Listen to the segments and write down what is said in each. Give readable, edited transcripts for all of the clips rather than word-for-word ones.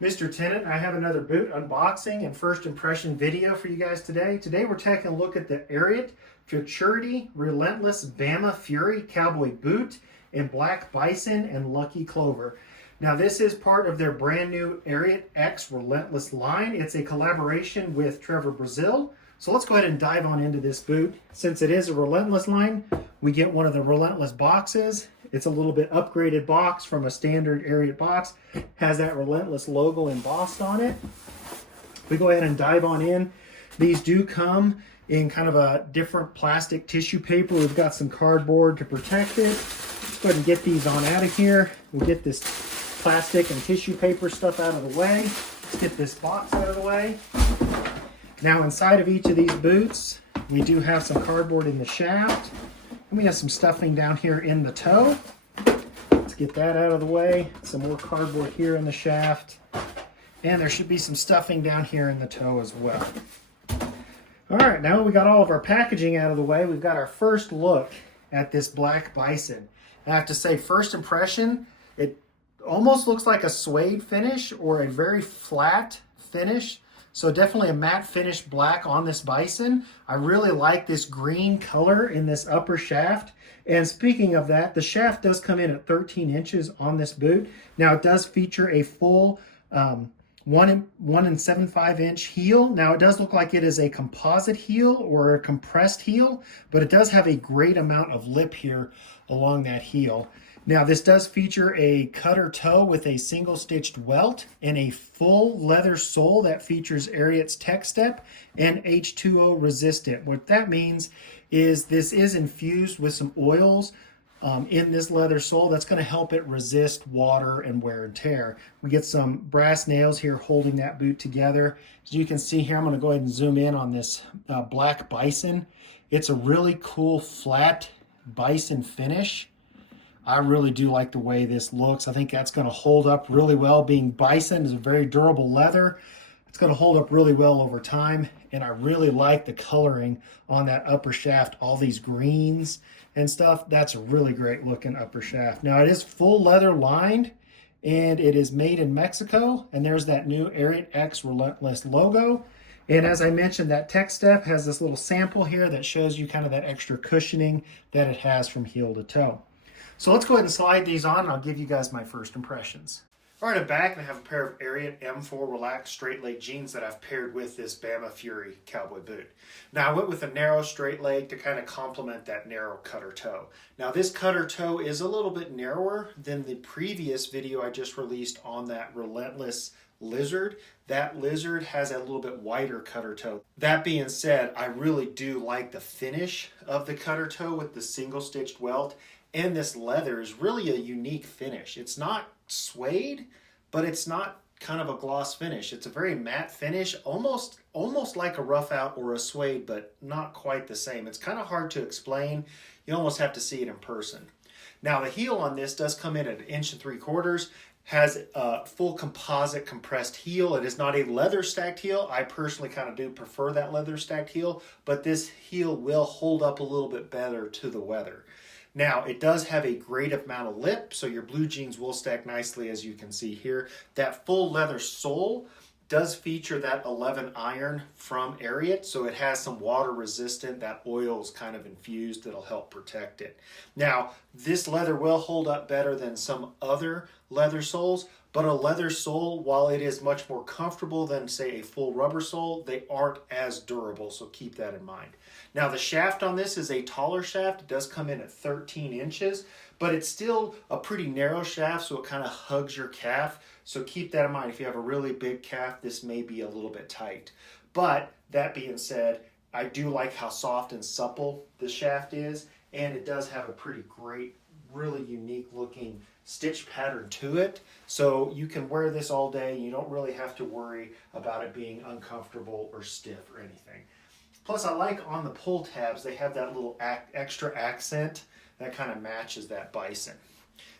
Mr. Tennant, I have another boot unboxing and first impression video for you guys today. Today we're taking a look at the Ariat Futurity Relentless Bama Fury Cowboy boot in Black Bison and Lucky Clover. Now this is part of their brand new Ariat X Relentless line. It's a collaboration with Trevor Brazile. So let's go ahead and dive on into this boot. Since it is a Relentless line, we get one of the Relentless boxes. It's a little bit upgraded box from a standard Ariat box. Has that Relentless logo embossed on it. We go ahead and dive on in. These do come in kind of a different plastic tissue paper. We've got some cardboard to protect it. Let's go ahead and get these on out of here. We'll get this plastic and tissue paper stuff out of the way. Let's get this box out of the way. Now inside of each of these boots, we do have some cardboard in the shaft. And we have some stuffing down here in the toe. Let's get that out of the way. Some more cardboard here in the shaft. And there should be some stuffing down here in the toe as well. All right, now we got all of our packaging out of the way. We've got our first look at this Black Bison. I have to say, first impression, it almost looks like a suede finish or a very flat finish. So definitely a matte finish black on this Bison. I really like this green color in this upper shaft. And speaking of that, the shaft does come in at 13 inches on this boot. Now it does feature a full 1 7/5 inch heel. Now it does look like it is a composite heel or a compressed heel, but it does have a great amount of lip here along that heel. Now this does feature a cutter toe with a single stitched welt and a full leather sole that features Ariat's Tech Step and H2O resistant. What that means is this is infused with some oils in this leather sole that's going to help it resist water and wear and tear. We get some brass nails here holding that boot together. As you can see here, I'm going to go ahead and zoom in on this Black Bison. It's a really cool flat bison finish. I really do like the way this looks. I think that's going to hold up really well. Being bison is a very durable leather. It's going to hold up really well over time. And I really like the coloring on that upper shaft. All these greens and stuff. That's a really great looking upper shaft. Now it is full leather lined and it is made in Mexico. And there's that new Ariat X Relentless logo. And as I mentioned, that Tech Step has this little sample here that shows you kind of that extra cushioning that it has from heel to toe. So let's go ahead and slide these on and I'll give you guys my first impressions. All right, I'm back and I have a pair of Ariat M4 relaxed straight leg jeans that I've paired with this Bama Fury cowboy boot. Now I went with a narrow straight leg to kind of complement that narrow cutter toe. Now this cutter toe is a little bit narrower than the previous video I just released on that Relentless Lizard. That Lizard has a little bit wider cutter toe. That being said, I really do like the finish of the cutter toe with the single stitched welt. And this leather is really a unique finish. It's not suede, but it's not kind of a gloss finish. It's a very matte finish, almost like a rough out or a suede, but not quite the same. It's kind of hard to explain. You almost have to see it in person. Now the heel on this does come in at 1 3/4 inches, has a full composite compressed heel. It is not a leather stacked heel. I personally kind of do prefer that leather stacked heel, but this heel will hold up a little bit better to the weather. Now, it does have a great amount of lip, so your blue jeans will stack nicely, as you can see here. That full leather sole does feature that 11 iron from Ariat, so it has some water resistant. That oil is kind of infused that'll help protect it. Now, this leather will hold up better than some other leather soles, but a leather sole, while it is much more comfortable than, say, a full rubber sole, they aren't as durable, so keep that in mind. Now, the shaft on this is a taller shaft. It does come in at 13 inches, but it's still a pretty narrow shaft, so it kind of hugs your calf. So keep that in mind. If you have a really big calf, this may be a little bit tight. But that being said, I do like how soft and supple the shaft is, and it does have a pretty great, really unique looking stitch pattern to it. So you can wear this all day. You don't really have to worry about it being uncomfortable or stiff or anything. Plus, I like on the pull tabs, they have that little extra accent that kind of matches that bison.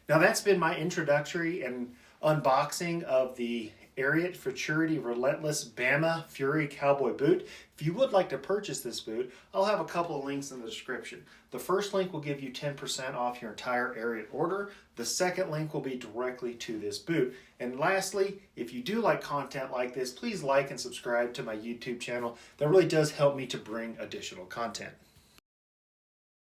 Now, that's been my introductory and unboxing of the Ariat Futurity Relentless Bama Fury Cowboy boot. If you would like to purchase this boot, I'll have a couple of links in the description. The first link will give you 10% off your entire Ariat order. The second link will be directly to this boot. And lastly, if you do like content like this, please like and subscribe to my YouTube channel. That really does help me to bring additional content.